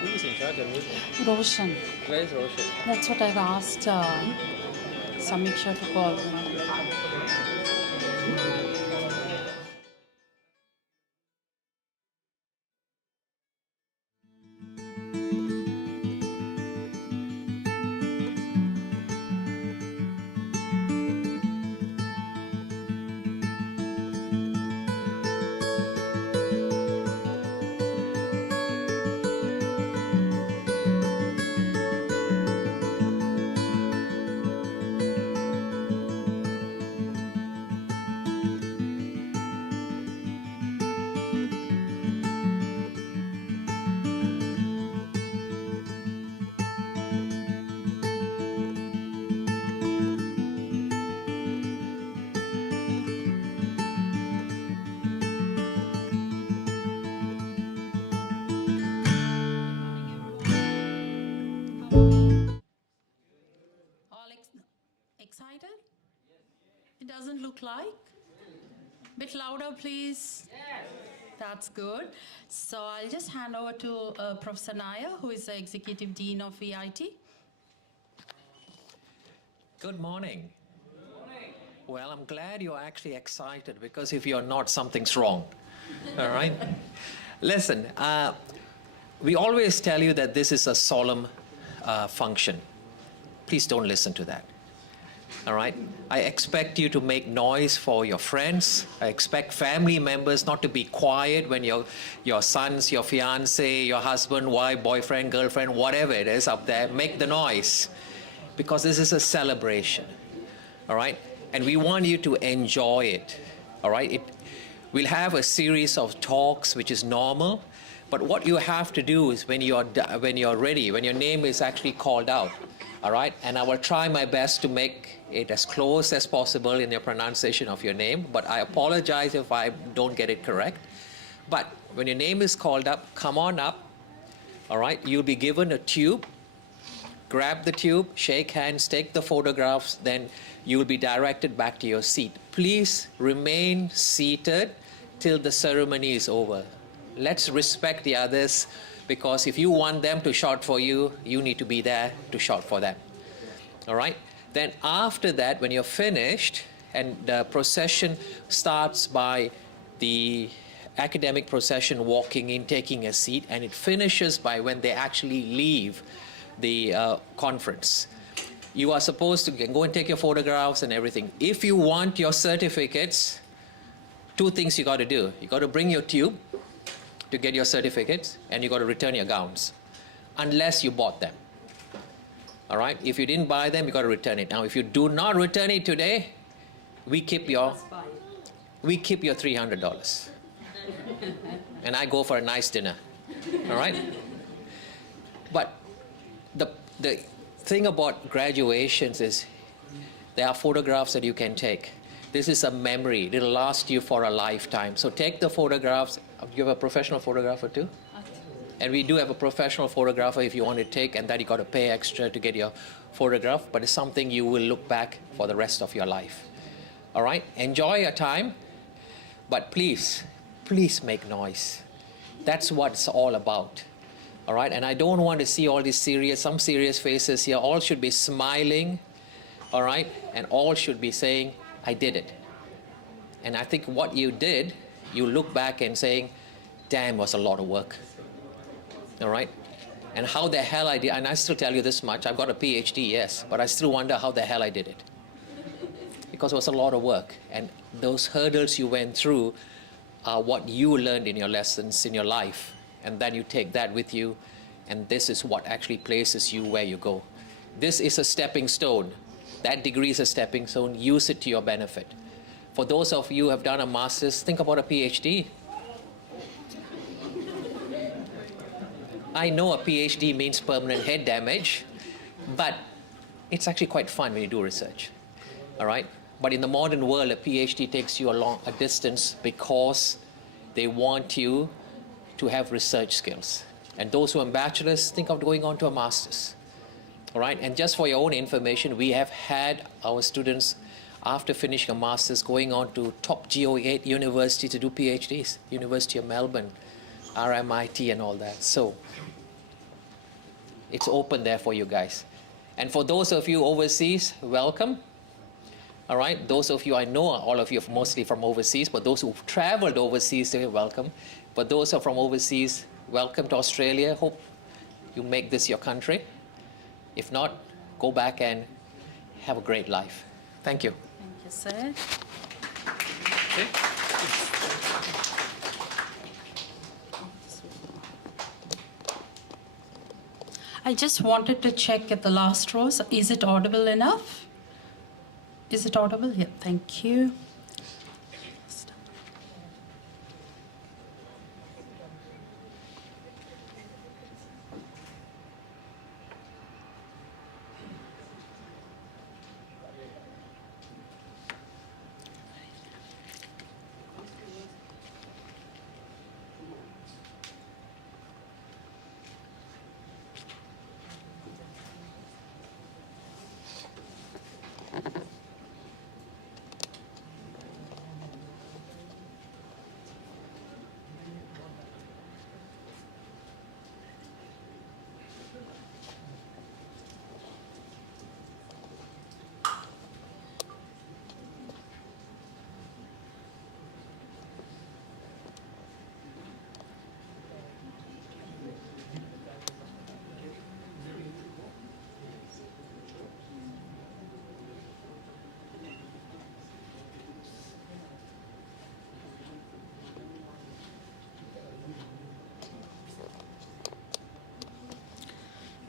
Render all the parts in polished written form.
Who's in charge of meeting? Roshan. Where is Roshan? That's what I've asked Samiksha to call. All excited? It doesn't look like? Bit louder, please. Yes. That's good. So I'll just hand over to Professor Nair, who is the Executive Dean of VIT. Good morning. Good morning. Well, I'm glad you're actually excited, because if you're not, something's wrong. All right? Listen, we always tell you that this is a solemn function. Please don't listen to that. All right? I expect you to make noise for your friends. I expect family members not to be quiet when your sons, your fiancé, your husband, wife, boyfriend, girlfriend, whatever it is up there, make the noise, because this is a celebration. All right? And we want you to enjoy it. All right? We'll have a series of talks, which is normal. But what you have to do is when you're ready, when your name is actually called out, all right? And I will try my best to make it as close as possible in your pronunciation of your name, but I apologize if I don't get it correct. But when your name is called up, come on up, all right? You'll be given a tube. Grab the tube, shake hands, take the photographs, then you'll be directed back to your seat. Please remain seated till the ceremony is over. Let's respect the others, because if you want them to shout for you, you need to be there to shout for them. All right? Then after that, when you're finished, and the procession starts by the academic procession walking in, taking a seat, and it finishes by when they actually leave the conference. You are supposed to go and take your photographs and everything. If you want your certificates, two things you got to do. You got to bring your tube to get your certificates, and you got to return your gowns, unless you bought them. All right? If you didn't buy them, you got to return it. Now, if you do not return it today, we keep your $300, and I go for a nice dinner. All right? But the thing about graduations is there are photographs that you can take. This is a memory. It'll last you for a lifetime. So take the photographs. You have a professional photographer too? And we do have a professional photographer if you want to take, and that you got to pay extra to get your photograph, but it's something you will look back for the rest of your life. All right? Enjoy your time, but please make noise. That's what it's all about. All right? And I don't want to see all these some serious faces here. All should be smiling, all right? And all should be saying, I did it. And I think what you did, you look back and saying, damn, it was a lot of work. All right? And how the hell I did, and I still tell you this much, I've got a PhD, yes, but I still wonder how the hell I did it. Because it was a lot of work. And those hurdles you went through are what you learned in your lessons in your life. And then you take that with you, and this is what actually places you where you go. This is a stepping stone. That degree is a stepping stone. Use it to your benefit. For those of you who have done a master's, think about a PhD. I know a PhD means permanent head damage, but it's actually quite fun when you do research, all right? But in the modern world, a PhD takes you a distance because they want you to have research skills. And those who are bachelors, think of going on to a master's, all right? And just for your own information, we have had our students, after finishing a master's, going on to top GO8 university to do PhDs, University of Melbourne, RMIT and all that. So it's open there for you guys. And for those of you overseas, welcome. All right, those of you, I know all of you are mostly from overseas, but those who've traveled overseas, they're welcome. But those who are from overseas, welcome to Australia. Hope you make this your country. If not, go back and have a great life. Thank you. Thank you, sir. I just wanted to check at the last row. So is it audible enough? Is it audible? Yeah, thank you.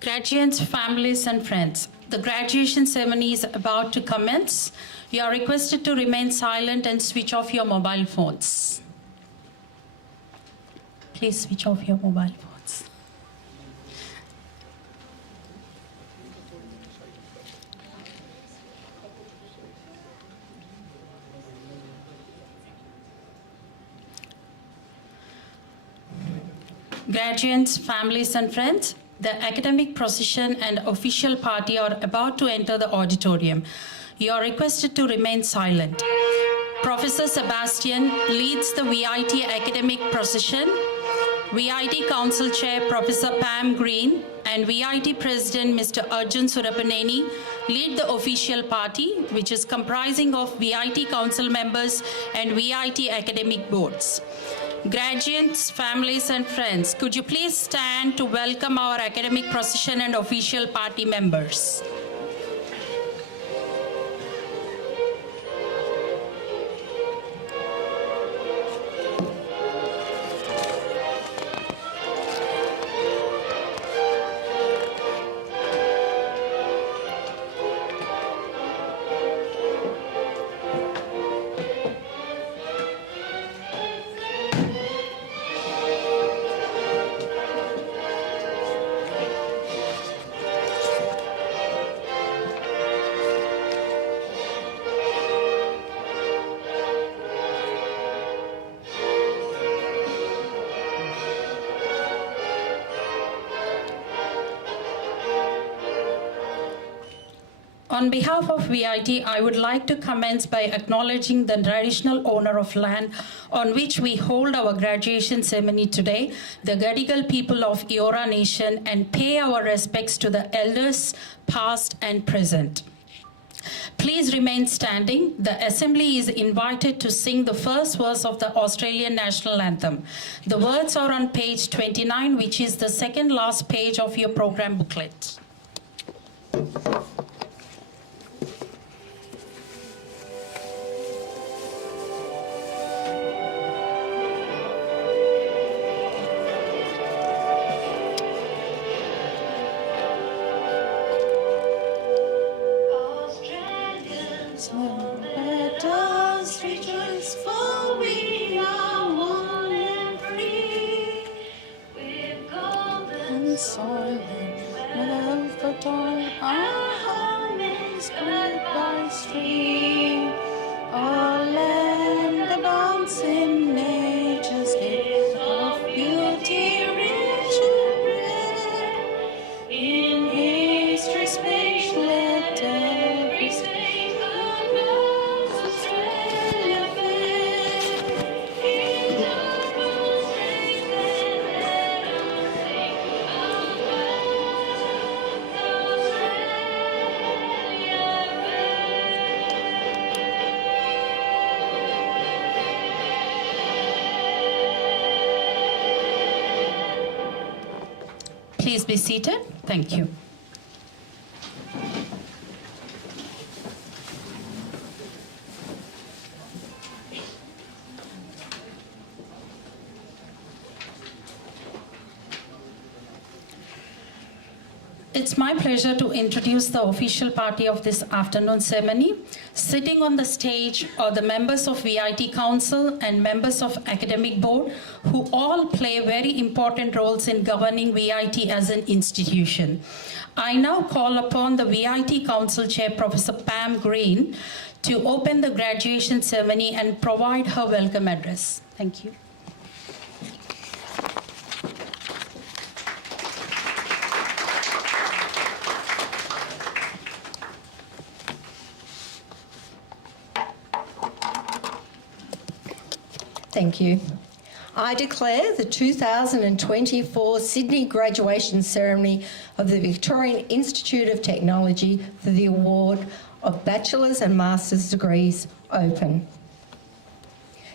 Graduates, families, and friends, the graduation ceremony is about to commence. You are requested to remain silent and switch off your mobile phones. Please switch off your mobile phones. Graduates, families, and friends, the academic procession and official party are about to enter the auditorium. You are requested to remain silent. Professor Sebastian leads the VIT academic procession. VIT Council Chair Professor Pam Green and VIT President Mr. Arjun Surapaneni lead the official party, which is comprising of VIT Council members and VIT academic boards. Graduates, families, and friends, could you please stand to welcome our academic procession and official party members? On behalf of VIT, I would like to commence by acknowledging the traditional owner of land on which we hold our graduation ceremony today, the Gadigal people of Eora Nation, and pay our respects to the elders, past and present. Please remain standing. The Assembly is invited to sing the first verse of the Australian National Anthem. The words are on page 29, which is the second last page of your program booklet. Petals reach and soil and love for toil. Our home is great by stream. Our land abounds in nature's gift of beauty rich and rare. In history's page let every state announce Australia fair. In our most great land let us sing our birth, Australia fair. Please be seated. Thank you. It's my pleasure to introduce the official party of this afternoon ceremony. Sitting on the stage are the members of VIT Council and members of Academic Board, who all play very important roles in governing VIT as an institution. I now call upon the VIT Council Chair, Professor Pam Green, to open the graduation ceremony and provide her welcome address. Thank you. Thank you. I declare the 2024 Sydney graduation ceremony of the Victorian Institute of Technology for the award of Bachelors and Master's degrees open.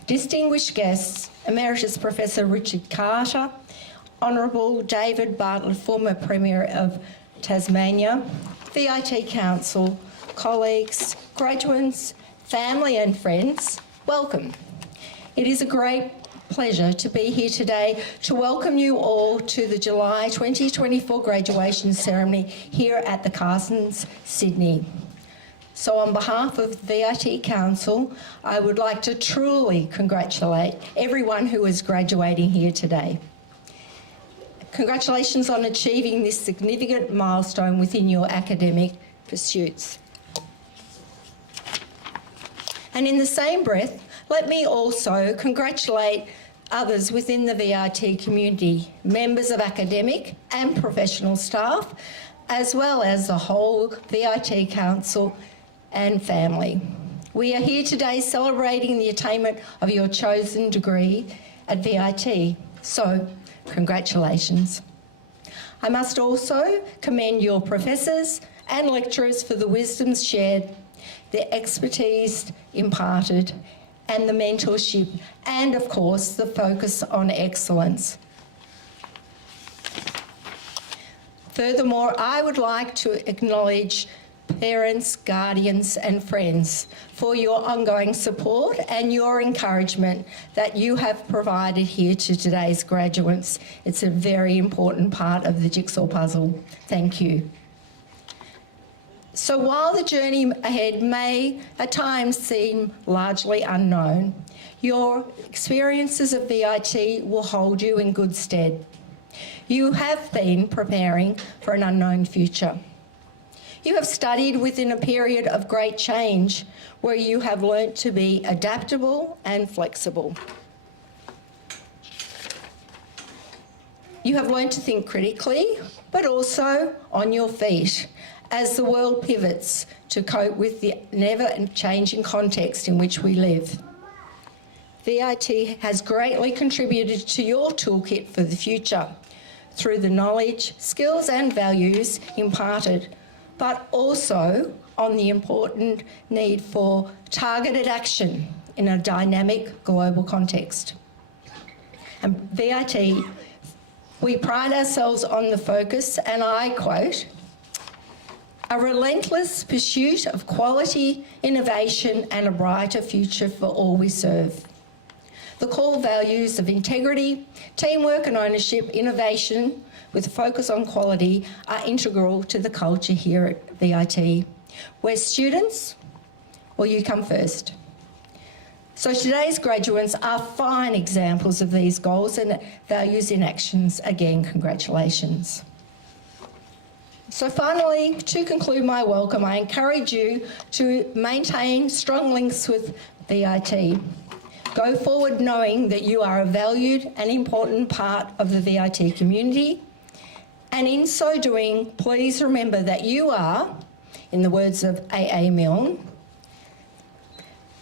Distinguished guests, Emeritus Professor Richard Carter, Honourable David Bartlett, former Premier of Tasmania, VIT Council, colleagues, graduates, family and friends, welcome. It is a great pleasure to be here today to welcome you all to the July 2024 graduation ceremony here at the Carsons, Sydney. So on behalf of the VIT Council, I would like to truly congratulate everyone who is graduating here today. Congratulations on achieving this significant milestone within your academic pursuits. And in the same breath, let me also congratulate others within the VIT community, members of academic and professional staff, as well as the whole VIT Council and family. We are here today celebrating the attainment of your chosen degree at VIT, so congratulations. I must also commend your professors and lecturers for the wisdoms shared, the expertise imparted, and the mentorship, and of course the focus on excellence. Furthermore, I would like to acknowledge parents, guardians and friends for your ongoing support and your encouragement that you have provided here to today's graduates. It's a very important part of the jigsaw puzzle. Thank you. So while the journey ahead may at times seem largely unknown, your experiences at VIT will hold you in good stead. You have been preparing for an unknown future. You have studied within a period of great change where you have learnt to be adaptable and flexible. You have learnt to think critically, but also on your feet, as the world pivots to cope with the never-changing context in which we live. VIT has greatly contributed to your toolkit for the future through the knowledge, skills and values imparted, but also on the important need for targeted action in a dynamic global context. And VIT, we pride ourselves on the focus, and I quote, "A relentless pursuit of quality, innovation and a brighter future for all we serve." The core values of integrity, teamwork and ownership, innovation with a focus on quality are integral to the culture here at VIT, where students, well, you come first. So today's graduates are fine examples of these goals and values in actions. Again, congratulations. So finally, to conclude my welcome, I encourage you to maintain strong links with VIT. Go forward knowing that you are a valued and important part of the VIT community. And in so doing, please remember that you are, in the words of A.A. Milne,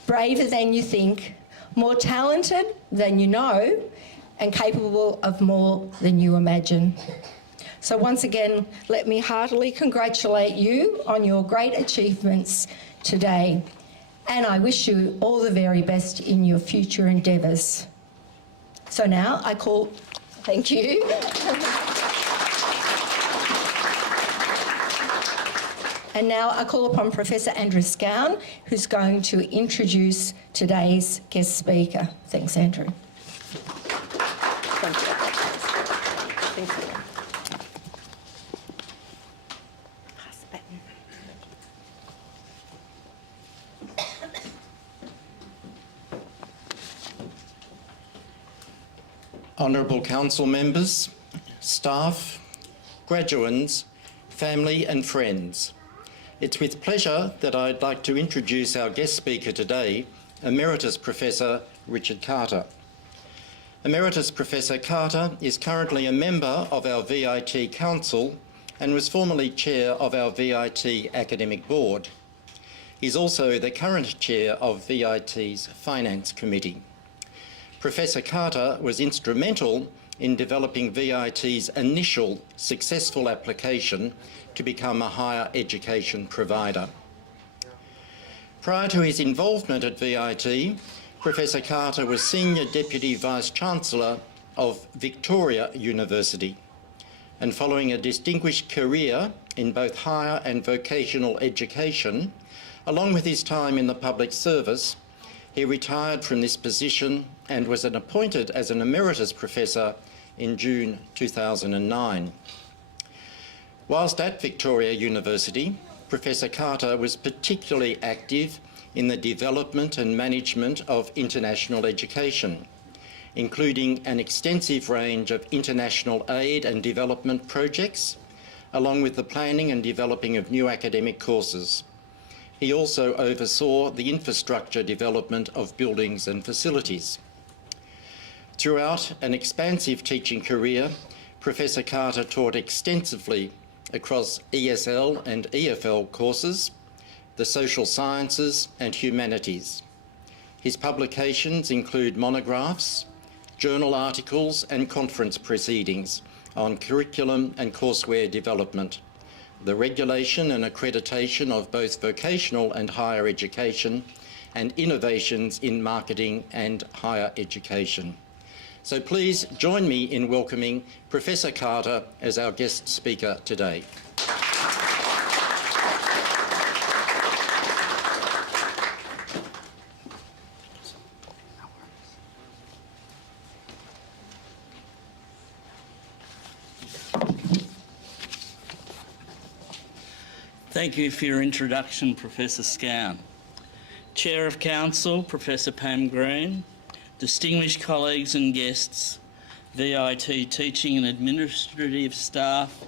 braver than you think, more talented than you know, and capable of more than you imagine. So once again, let me heartily congratulate you on your great achievements today. And I wish you all the very best in your future endeavours. So now I call, thank you. And now I call upon Professor Andrew Scown, who's going to introduce today's guest speaker. Thanks, Andrew. Thank you. Thank you. Pass the button. Honourable Council members, staff, graduands, family and friends. It's with pleasure that I'd like to introduce our guest speaker today, Emeritus Professor Richard Carter. Emeritus Professor Carter is currently a member of our VIT Council and was formerly chair of our VIT Academic Board. He's also the current chair of VIT's Finance Committee. Professor Carter was instrumental in developing VIT's initial successful application to become a higher education provider. Prior to his involvement at VIT, Professor Carter was Senior Deputy Vice-Chancellor of Victoria University, and following a distinguished career in both higher and vocational education, along with his time in the public service, he retired from this position and was appointed as an Emeritus Professor in June 2009. Whilst at Victoria University, Professor Carter was particularly active in the development and management of international education, including an extensive range of international aid and development projects, along with the planning and developing of new academic courses. He also oversaw the infrastructure development of buildings and facilities. Throughout an expansive teaching career, Professor Carter taught extensively across ESL and EFL courses, the social sciences and humanities. His publications include monographs, journal articles and conference proceedings on curriculum and courseware development, the regulation and accreditation of both vocational and higher education, and innovations in marketing and higher education. So please join me in welcoming Professor Carter as our guest speaker today. Thank you for your introduction, Professor Scown. Chair of Council, Professor Pam Green, distinguished colleagues and guests, VIT teaching and administrative staff,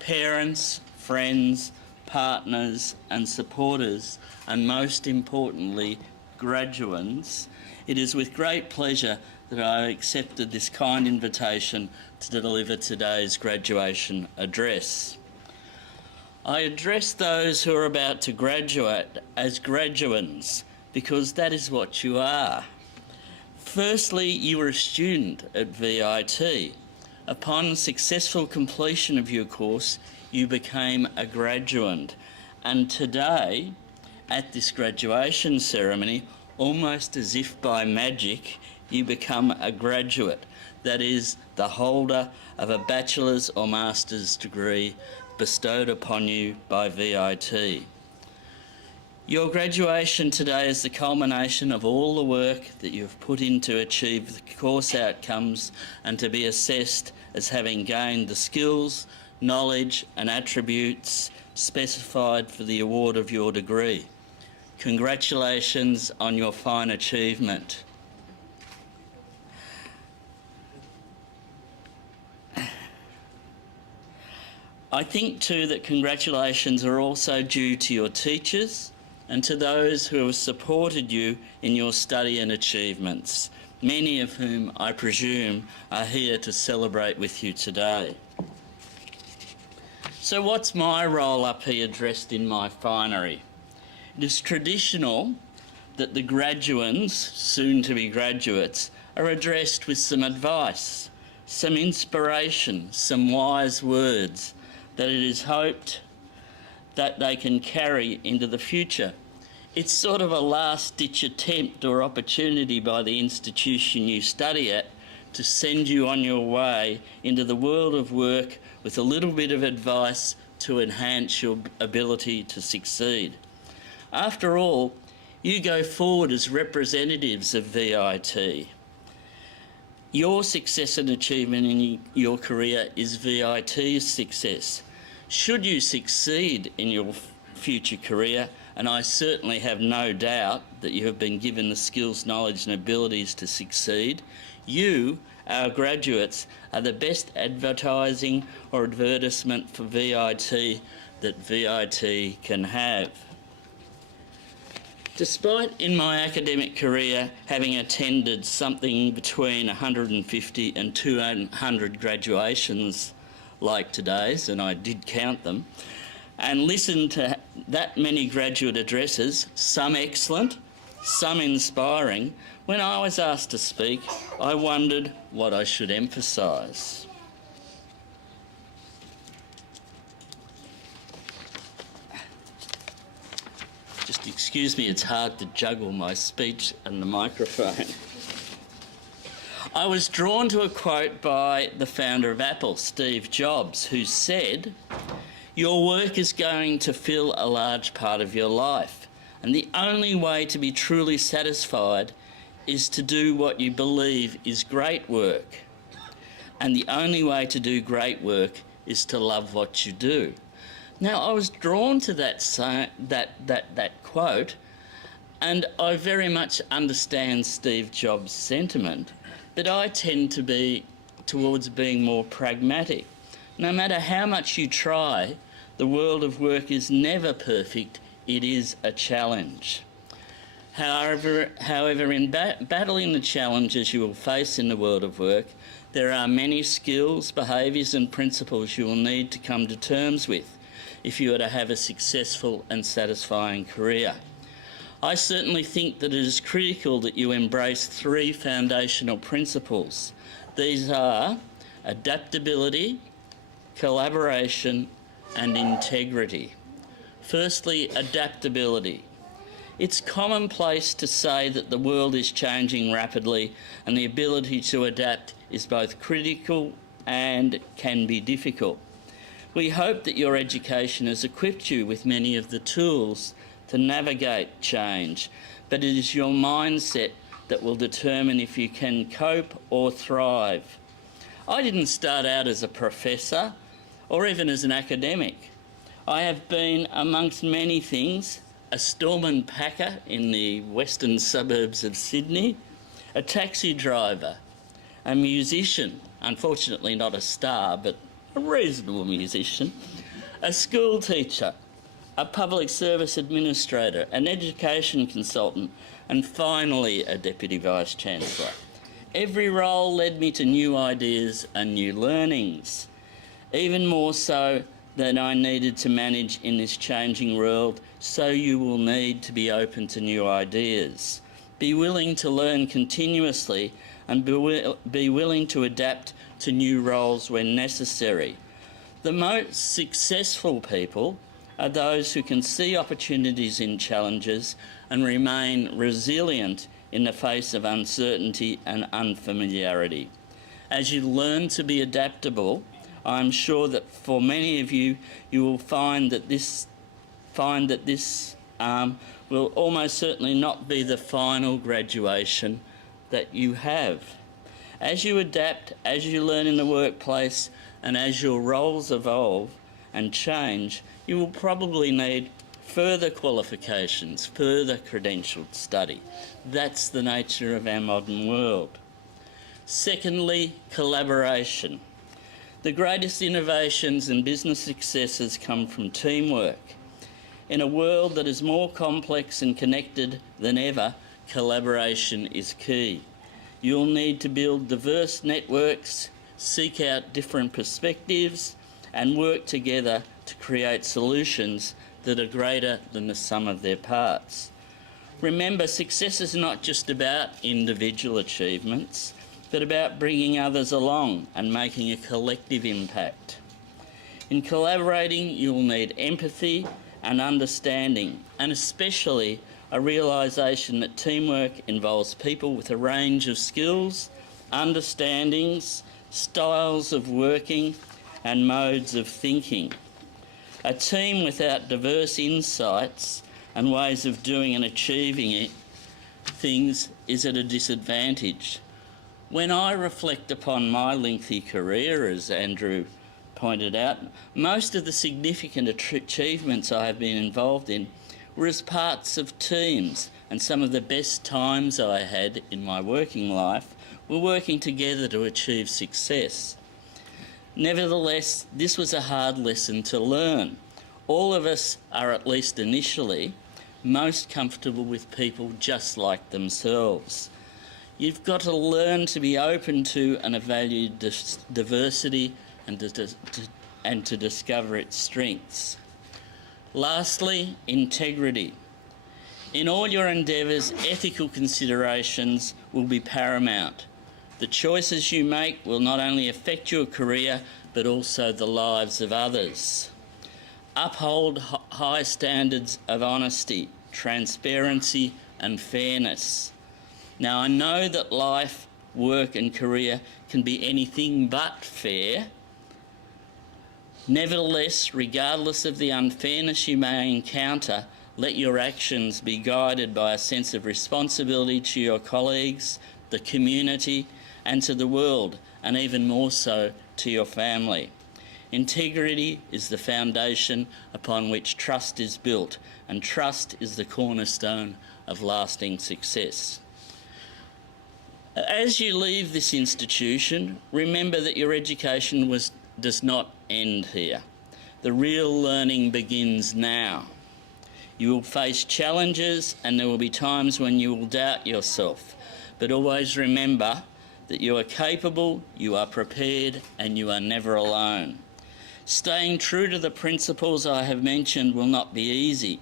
parents, friends, partners and supporters, and most importantly, graduands, it is with great pleasure that I accepted this kind invitation to deliver today's graduation address. I address those who are about to graduate as graduands because that is what you are. Firstly, you were a student at VIT. Upon successful completion of your course, you became a graduand. And today, at this graduation ceremony, almost as if by magic, you become a graduate. That is, the holder of a bachelor's or master's degree bestowed upon you by VIT. Your graduation today is the culmination of all the work that you've put in to achieve the course outcomes and to be assessed as having gained the skills, knowledge and attributes specified for the award of your degree. Congratulations on your fine achievement. I think too that congratulations are also due to your teachers and to those who have supported you in your study and achievements, many of whom I presume are here to celebrate with you today. So what's my role up here dressed in my finery? It is traditional that the graduands, soon to be graduates, are addressed with some advice, some inspiration, some wise words that it is hoped that they can carry into the future. It's sort of a last-ditch attempt or opportunity by the institution you study at to send you on your way into the world of work with a little bit of advice to enhance your ability to succeed. After all, you go forward as representatives of VIT. Your success and achievement in your career is VIT's success. Should you succeed in your future career, and I certainly have no doubt that you have been given the skills, knowledge and abilities to succeed, you, our graduates, are the best advertising or advertisement for VIT that VIT can have. Despite in my academic career having attended something between 150 and 200 graduations like today's, and I did count them, and listened to that many graduate addresses, some excellent, some inspiring, when I was asked to speak, I wondered what I should emphasise. Just excuse me, it's hard to juggle my speech and the microphone. I was drawn to a quote by the founder of Apple, Steve Jobs, who said, "Your work is going to fill a large part of your life, and the only way to be truly satisfied is to do what you believe is great work. And the only way to do great work is to love what you do." Now, I was drawn to that quote, and I very much understand Steve Jobs' sentiment, but I tend to be towards being more pragmatic. No matter how much you try, the world of work is never perfect. It is a challenge. However, in battling the challenges you will face in the world of work, there are many skills, behaviours and principles you will need to come to terms with if you are to have a successful and satisfying career. I certainly think that it is critical that you embrace three foundational principles. These are adaptability, collaboration and integrity. Firstly, adaptability. It's commonplace to say that the world is changing rapidly and the ability to adapt is both critical and can be difficult. We hope that your education has equipped you with many of the tools to navigate change, but it is your mindset that will determine if you can cope or thrive. I didn't start out as a professor or even as an academic. I have been, amongst many things, a storeman packer in the western suburbs of Sydney, a taxi driver, a musician, unfortunately not a star, but a reasonable musician, a school teacher, a public service administrator, an education consultant, and finally a Deputy Vice-Chancellor. Every role led me to new ideas and new learnings, even more so than I needed to manage in this changing world, so you will need to be open to new ideas. Be willing to learn continuously and be willing to adapt to new roles when necessary. The most successful people are those who can see opportunities in challenges and remain resilient in the face of uncertainty and unfamiliarity. As you learn to be adaptable, I'm sure that for many of you, you will find that this will almost certainly not be the final graduation that you have. As you adapt, as you learn in the workplace, and as your roles evolve and change, you will probably need further qualifications, further credentialed study. That's the nature of our modern world. Secondly, collaboration. The greatest innovations and business successes come from teamwork. In a world that is more complex and connected than ever, collaboration is key. You'll need to build diverse networks, seek out different perspectives, and work together to create solutions that are greater than the sum of their parts. Remember, success is not just about individual achievements, but about bringing others along and making a collective impact. In collaborating, you'll need empathy and understanding, and especially a realisation that teamwork involves people with a range of skills, understandings, styles of working, and modes of thinking. A team without diverse insights and ways of doing and achieving things is at a disadvantage. When I reflect upon my lengthy career, as Andrew pointed out, most of the significant achievements I have been involved in were as parts of teams, and some of the best times I had in my working life were working together to achieve success. Nevertheless, this was a hard lesson to learn. All of us are, at least initially, most comfortable with people just like themselves. You've got to learn to be open to and value diversity and to discover its strengths. Lastly, integrity. In all your endeavours, ethical considerations will be paramount. The choices you make will not only affect your career, but also the lives of others. Uphold high standards of honesty, transparency, and fairness. Now, I know that life, work, and career can be anything but fair. Nevertheless, regardless of the unfairness you may encounter, let your actions be guided by a sense of responsibility to your colleagues, the community, and to the world, and even more so to your family. Integrity is the foundation upon which trust is built, and trust is the cornerstone of lasting success. As you leave this institution, remember that your education does not end here. The real learning begins now. You will face challenges, and there will be times when you will doubt yourself, but always remember that you are capable, you are prepared, and you are never alone. Staying true to the principles I have mentioned will not be easy.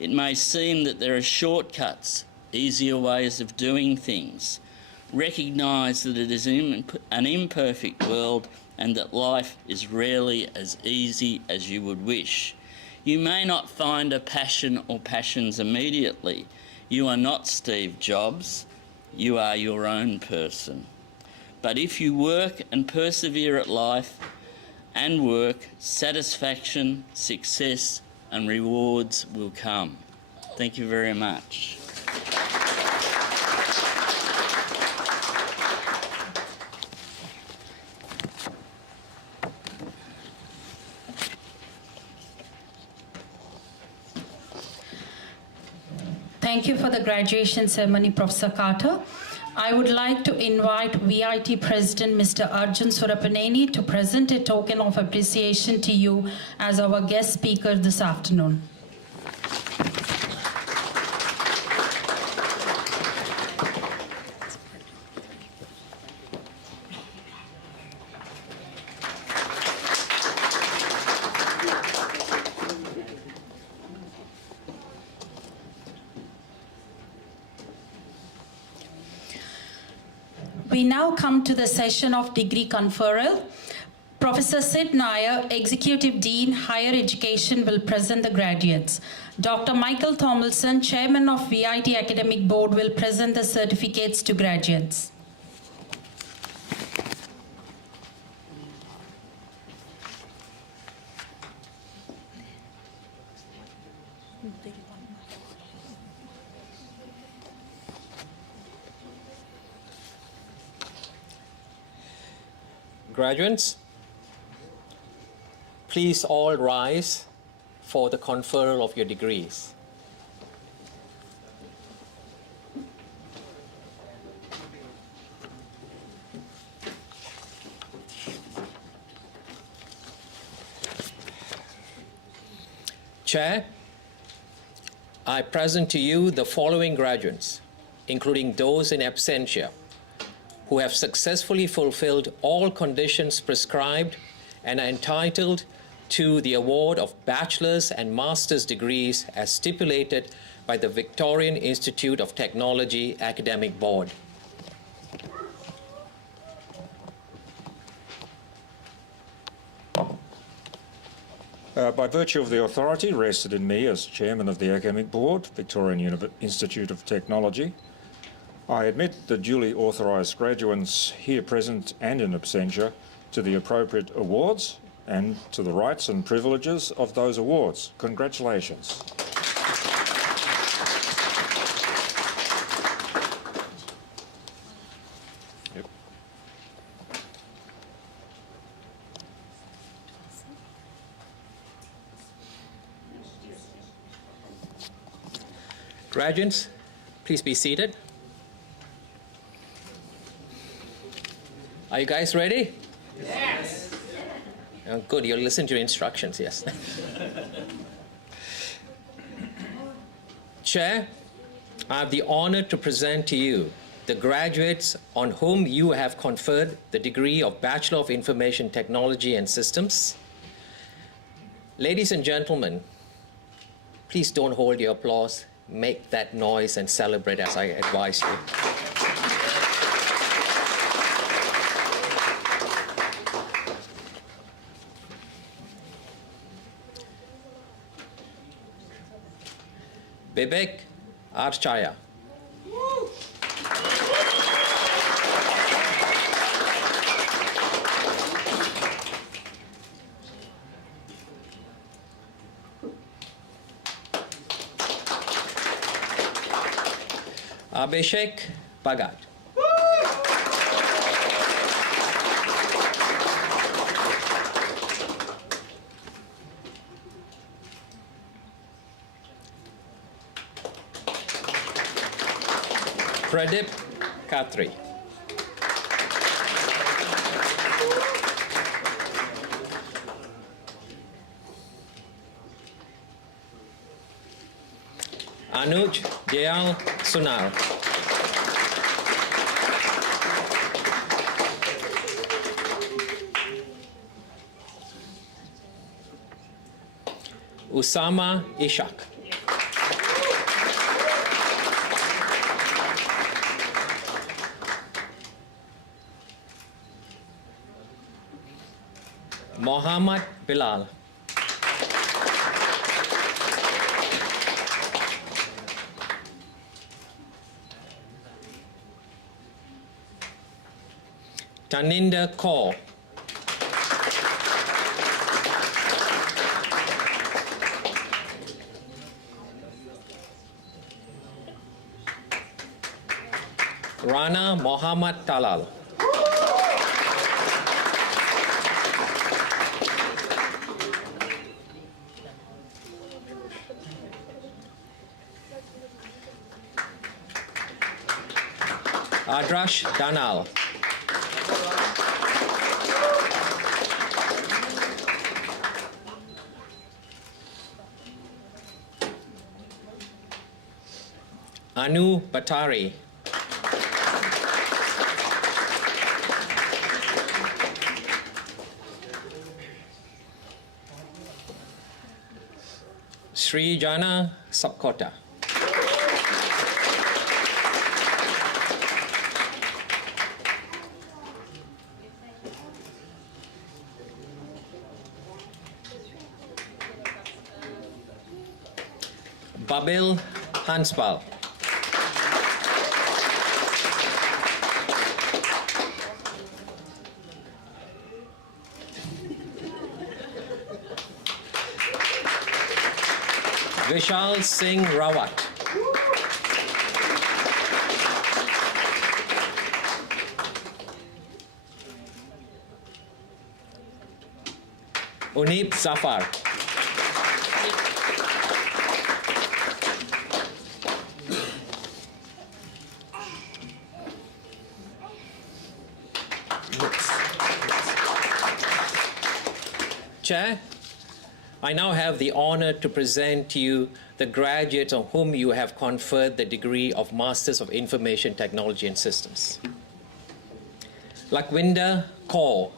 It may seem that there are shortcuts, easier ways of doing things. Recognise that it is an imperfect world and that life is rarely as easy as you would wish. You may not find a passion or passions immediately. You are not Steve Jobs. You are your own person. But if you work and persevere at life and work, satisfaction, success, and rewards will come. Thank you very much. Thank you for the graduation ceremony, Professor Carter. I would like to invite VIT President Mr. Arjun Surapaneni to present a token of appreciation to you as our guest speaker this afternoon. We now come to the session of degree conferral. Professor Sid Nair, Executive Dean, Higher Education, will present the graduates. Dr. Michael Thomilson, Chairman of VIT Academic Board, will present the certificates to graduates. Graduates, please all rise for the conferral of your degrees. Chair, I present to you the following graduates, including those in absentia, who have successfully fulfilled all conditions prescribed and are entitled to the award of Bachelors and Master's degrees as stipulated by the Victorian Institute of Technology Academic Board. By virtue of the authority vested in me as Chairman of the Academic Board, Victorian Institute of Technology, I admit the duly authorised graduates here present and in absentia to the appropriate awards and to the rights and privileges of those awards. Congratulations. Yep. Graduates, please be seated. Are you guys ready? Yes. Oh, good, you'll listen to your instructions, yes. Chair, I have the honor to present to you the graduates on whom you have conferred the degree of Bachelor of Information Technology and Systems. Ladies and gentlemen, please don't hold your applause. Make that noise and celebrate as I advise you. Bibek Archaya. Abhishek Bhagat. Pradip Khatri. Anuj Dayal Sunal. Usama Ishak. Mohammad Bilal. Taninda Kaur. Rana Mohammad Talal. Adrash Danal. Anu Batari. Sri Jana Sapkota. Babil Hanspal. Vishal Singh Rawat. Uneep Zafar. Chair, I now have the honor to present to you the graduates on whom you have conferred the degree of Masters of Information Technology and Systems. Lakwinda Kaur.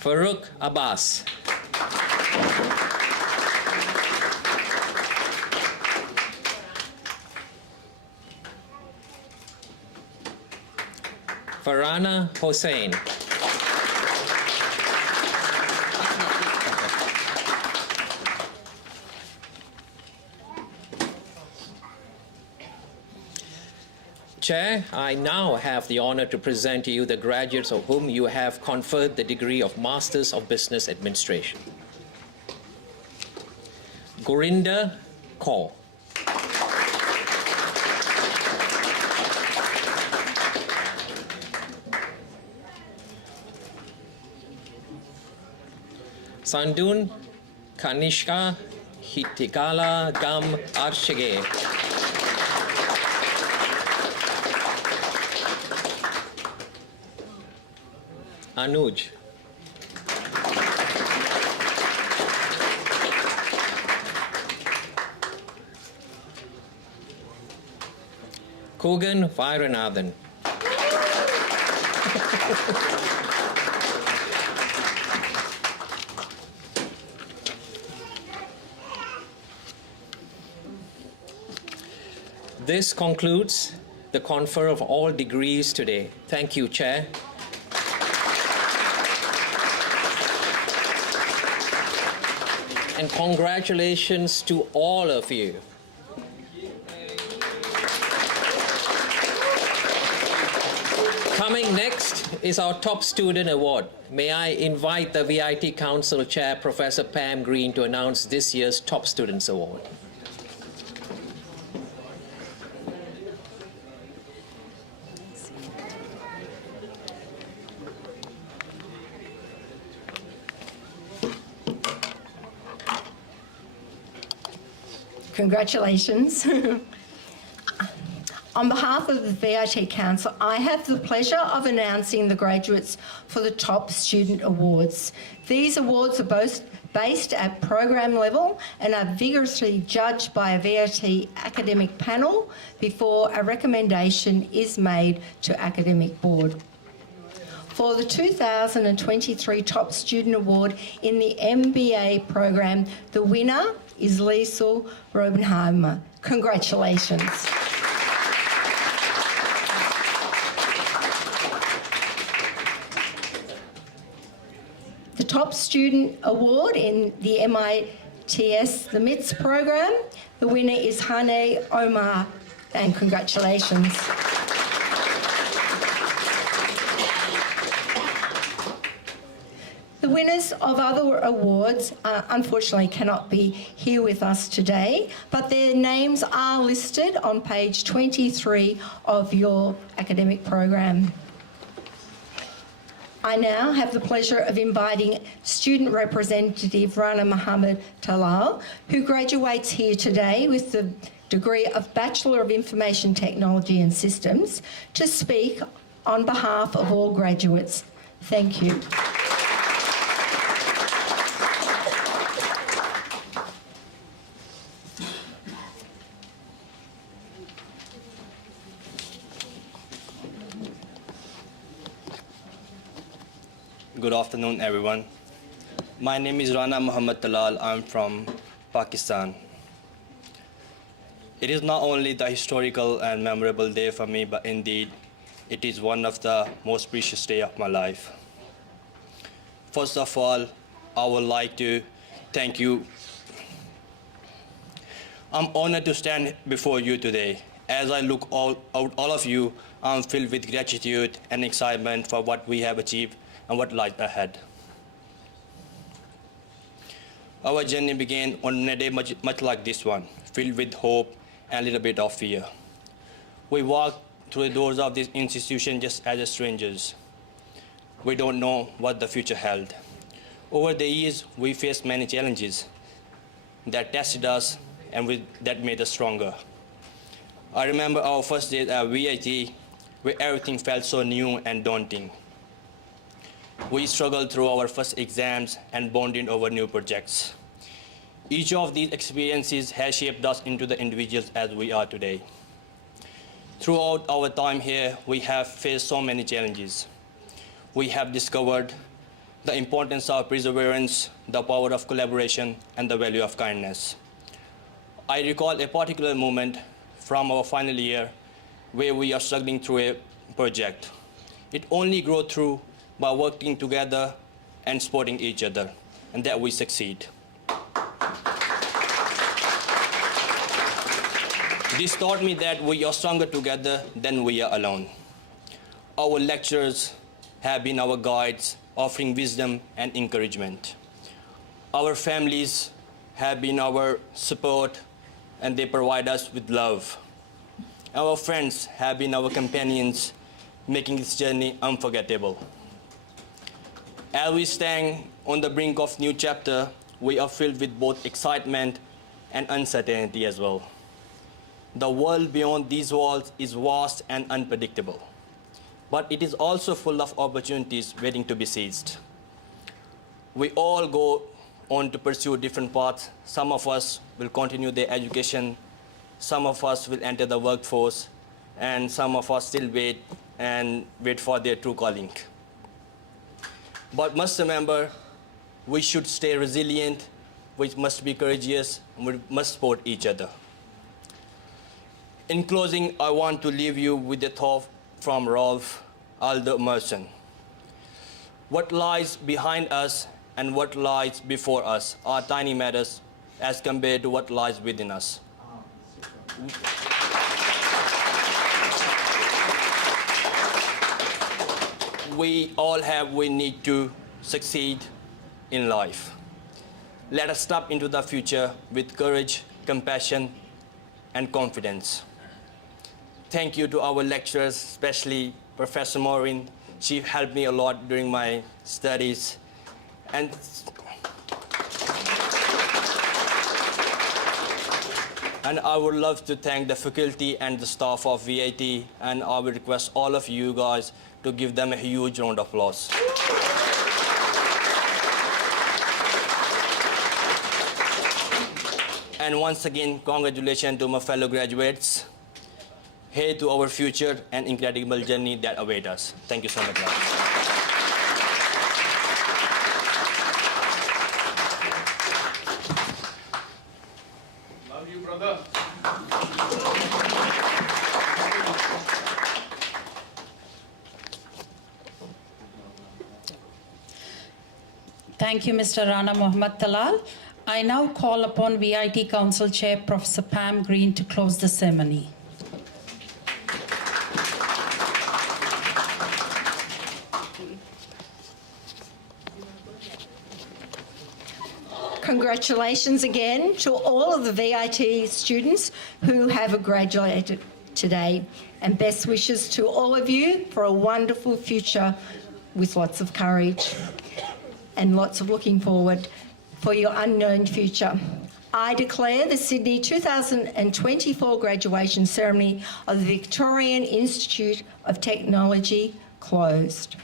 Farooq Abbas. Farhana Hossain. Chair, I now have the honor to present to you the graduates of whom you have conferred the degree of Masters of Business Administration. Gorinda Kaur. Sandun Kanishka Hitikala Gam Arshage. Anuj. Kogan Vairanathan. This concludes the confer of all degrees today. Thank you, Chair. And congratulations to all of you. Coming next is our Top Student Award. May I invite the VIT Council Chair, Professor Pam Green, to announce this year's Top Students Award. Congratulations. On behalf of the VIT Council, I have the pleasure of announcing the graduates for the Top Student Awards. These awards are both based at program level and are vigorously judged by a VIT academic panel before a recommendation is made to Academic Board. For the 2023 Top Student Award in the MBA program, the winner is Liesl Robenheimer. Congratulations. The Top Student Award in the MITS, the MITS program, the winner is Hane Omar, and congratulations. The winners of other awards unfortunately cannot be here with us today, but their names are listed on page 23 of your academic program. I now have the pleasure of inviting student representative Rana Mohammed Talal, who graduates here today with the degree of Bachelor of Information Technology and Systems, to speak on behalf of all graduates. Thank you. Good afternoon, everyone. My name is Rana Muhammad Talal. I'm from Pakistan. It is not only the historical and memorable day for me, but indeed, it is one of the most precious days of my life. First of all, I would like to thank you. I'm honored to stand before you today. As I look all of you, I'm filled with gratitude and excitement for what we have achieved and what lies ahead. Our journey began on a day much like this one, filled with hope and a little bit of fear. We walked through the doors of this institution just as strangers. We don't know what the future held. Over the years, we faced many challenges, that tested us and that made us stronger. I remember our first day at VIT, where everything felt so new and daunting. We struggled through our first exams and bonded over new projects. Each of these experiences has shaped us into the individuals as we are today. Throughout our time here, we have faced so many challenges. We have discovered the importance of perseverance, the power of collaboration, and the value of kindness. I recall a particular moment from our final year where we are struggling through a project. It only grew through by working together and supporting each other, and that we succeed. This taught me that we are stronger together than we are alone. Our lecturers have been our guides, offering wisdom and encouragement. Our families have been our support, and they provide us with love. Our friends have been our companions, making this journey unforgettable. As we stand on the brink of new chapter, we are filled with both excitement and uncertainty as well. The world beyond these walls is vast and unpredictable, but it is also full of opportunities waiting to be seized. We all go on to pursue different paths. Some of us will continue their education, some of us will enter the workforce, and some of us still wait for their true calling. But must remember, we should stay resilient, we must be courageous, and we must support each other. In closing, I want to leave you with a thought from Ralph Waldo Emerson. What lies behind us and what lies before us are tiny matters as compared to what lies within us. We all have what we need to succeed in life. Let us step into the future with courage, compassion, and confidence. Thank you to our lecturers, especially Professor Maureen. She helped me a lot during my studies. And I would love to thank the faculty and the staff of VIT, and I would request all of you guys to give them a huge round of applause. And once again, congratulations to my fellow graduates. Here to our future and incredible journey that awaits us. Thank you so much. Love you, brother. Thank you, Mr. Rana Muhammad Talal. I now call upon VIT Council Chair, Professor Pam Green, to close the ceremony. Congratulations again to all of the VIT students who have graduated today, and best wishes to all of you for a wonderful future with lots of courage and lots of looking forward for your unknown future. I declare the Sydney 2024 graduation ceremony of the Victorian Institute of Technology closed.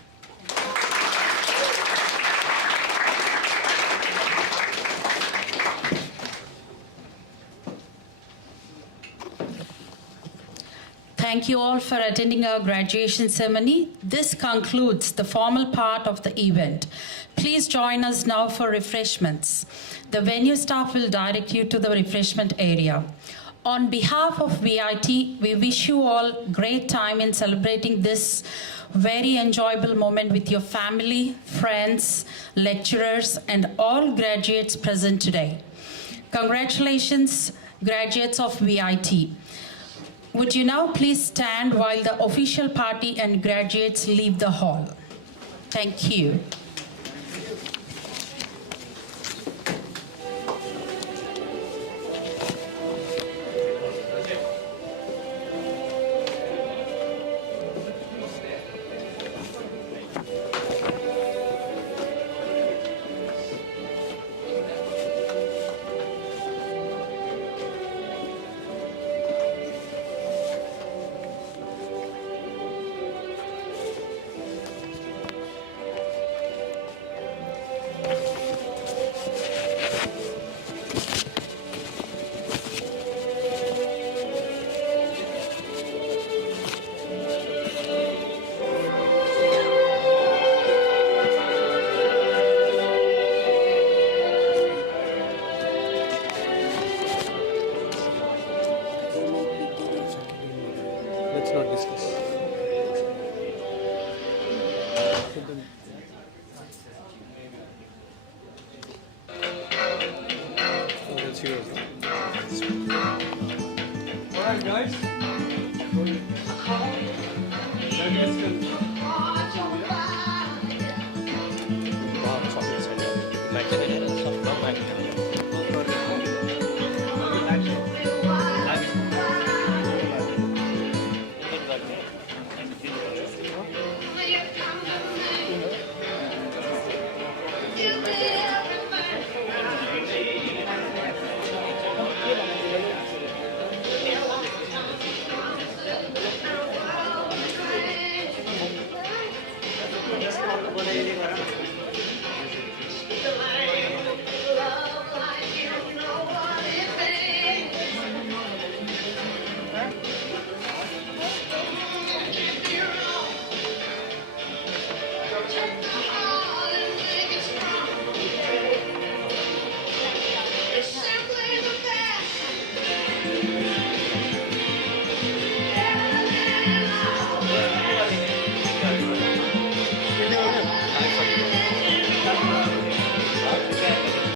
Thank you all for attending our graduation ceremony. This concludes the formal part of the event. Please join us now for refreshments. The venue staff will direct you to the refreshment area. On behalf of VIT, we wish you all great time in celebrating this very enjoyable moment with your family, friends, lecturers, and all graduates present today. Congratulations, graduates of VIT. Would you now please stand while the official party and graduates leave the hall? Thank you. not discuss. Oh, that's yours. Alright guys. Let's